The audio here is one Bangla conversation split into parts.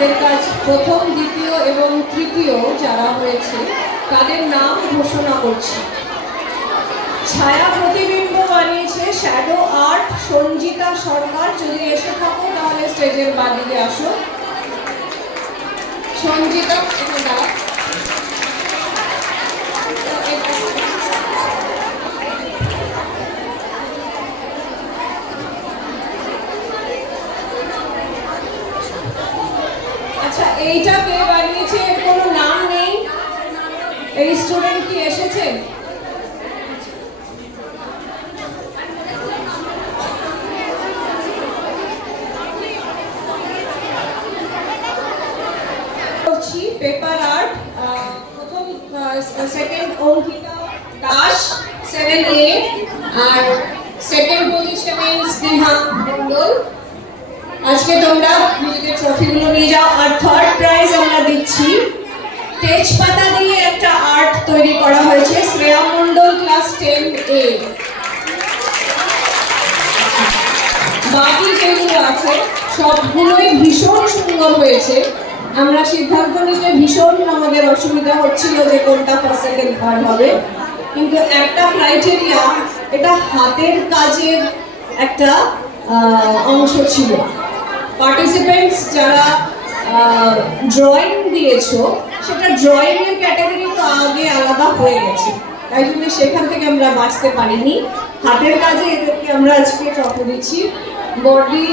হাতের কাজ প্রথম, দ্বিতীয় এবং তৃতীয় যারা হয়েছে তাদের নাম ঘোষণা করছি। ছায়া প্রতিবিম্ব বানিয়েছে শ্যাডো আর্ট সঞ্জিতা সরকার। যদি এসে থাকো তাহলে স্টেজের বাদিকে আসো। সঞ্জিতা আচ্ছা, এইটা কে বানিয়েছে? এর কোনো নাম নেই। এই স্টুডেন্ট কি এসেছে? পেপার আর্ট প্রথম, সেকেন্ড অঙ্কিতা দাস 7A, আর সেকেন্ড পজিশনে স্নেহা মণ্ডল। আজকে তোমরা নিজেদের ট্রফিগুলো নিয়ে যাও। আর থার্ড প্রাইজ আমরা দিচ্ছি তেজপাতা দিয়ে একটা আর্ট তৈরি করা হয়েছে, শ্রেয়া মণ্ডল ক্লাস 10A। বাকি যেগুলো আছে সবগুলোই ভীষণ সুন্দর হয়েছে। আমরা সিদ্ধান্ত নিতে ভীষণ আমাদের অসুবিধা হচ্ছিল যে কোনটা ফার্স্ট সেকেন্ড থার্ড হবে, কিন্তু একটা ক্রাইটেরিয়া, এটা হাতের কাজের একটা অংশ ছিল। পার্টিসিপেন্টস যারা ড্রয়িং দিয়েছো সেটা ড্রয়িং এর ক্যাটাগরি তো আগে আলাদা হয়ে গেছে, তাই জন্য সেখান থেকে আমরা বাঁচতে পারিনি। হাতের কাজে এদেরকে আমরা আজকে ট্রফি দিচ্ছি। বডি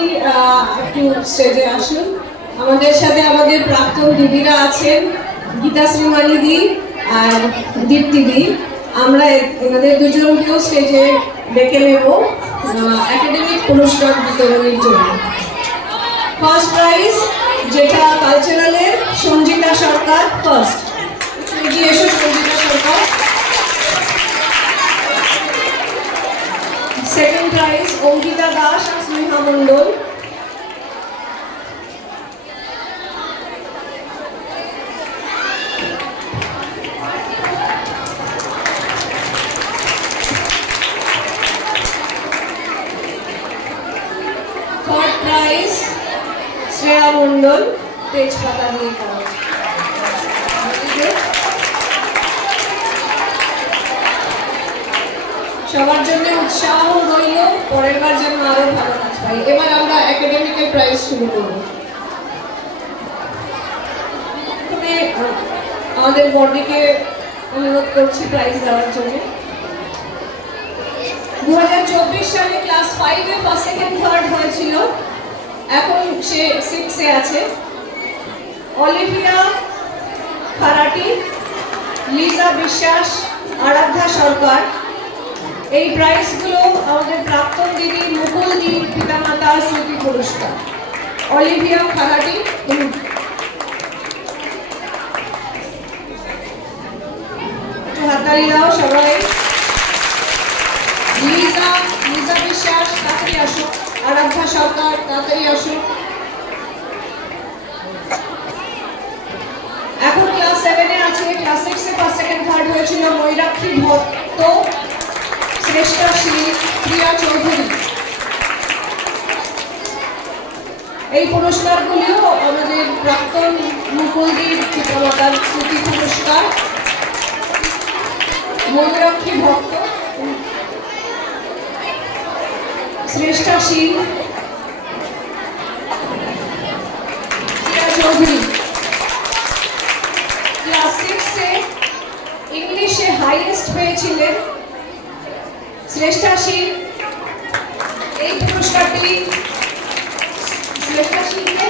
একটু স্টেজে আসুন। আমাদের সাথে আমাদের প্রাক্তন দিদিরা আছেন, গীতাশ্রী মালিদি আর দীপ্তিদি। আমরা এনাদের দুজনকেও স্টেজে ডেকে নেব একাডেমিক পুরস্কার বিতরণের জন্য। ফার্স্ট প্রাইজ যেটা কালচারালের, সঞ্জিতা সরকার ফার্স্ট। এগিয়ে এসো সঞ্জিতা সরকার। সেকেন্ড প্রাইজ অঙ্কিতা দাস আর স্নেহা মণ্ডল। থার্ড প্রাইজ শ্রেয়া মণ্ডল তেজপাতা দিয়ে করা। সবার জন্য উৎসাহ রইল, পরের বার যেন আরো ভালো কাজ পাই। এবার আমরা একাডেমিকের প্রাইজ শুরু করব। আমাদের বডিকে অনুরোধ করছি প্রাইজ দেওয়ার জন্য। 2024 সালে ক্লাস 5-এ ফার্স্ট সেকেন্ড থার্ড হয়েছিল, এখন সে 6-এ আছে। অলিভিয়া খারাটি, লিজা বিশ্বাস, আরাধ্যা সরকার। এই প্রাইজগুলো আমাদের প্রাক্তন দিদি মুকুল দি পিতামাতা স্মৃতি পুরস্কার। অলিভিয়া খারাটি, হাততালি দাও সবাই। লিজা বিশ্বাস তাড়াতাড়ি আসো। আরাধ্যা সরকার তাড়াতাড়ি আসো। এখন ক্লাস 7-এ আছে। ক্লাস 6-এ ফার্স্ট সেকেন্ড থার্ড হয়েছিল ময়ূরাক্ষী ভট্ট, শ্রেষ্ঠা শীল, প্রিয়া চৌধুরী। এই পুরস্কারগুলিও আমাদের প্রাক্তন মুকুলদীর পিতামাতার স্মৃতি পুরস্কার। ময়ূরাক্ষী ভট্ট, শ্রেষ্ঠা শীল, প্রিয়া চৌধুরী। ক্লাস 6-এ ইংলিশে হাইয়েস্ট পেয়েছিলেন শ্রেষ্ঠা শীল। এই পুরস্কারটি শ্রেষ্ঠা শীলকে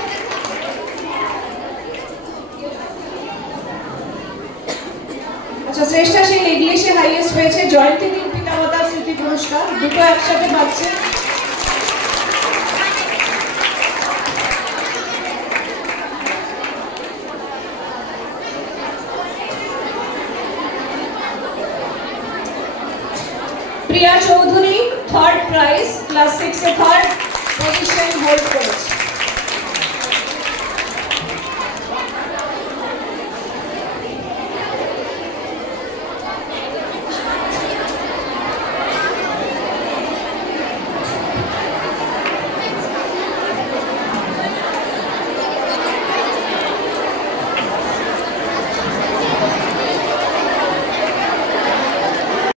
শ্রেষ্ঠা শীল ইংলিশে হাইয়েস্ট পেয়েছে। জয়ন্তী দিন পিতামাতা স্মৃতি পুরস্কার, দুটো একসাথে পাচ্ছে। Priya Chowdhury third prize, class 6-এ থার্ড পজিশন হোল্ড করেছে।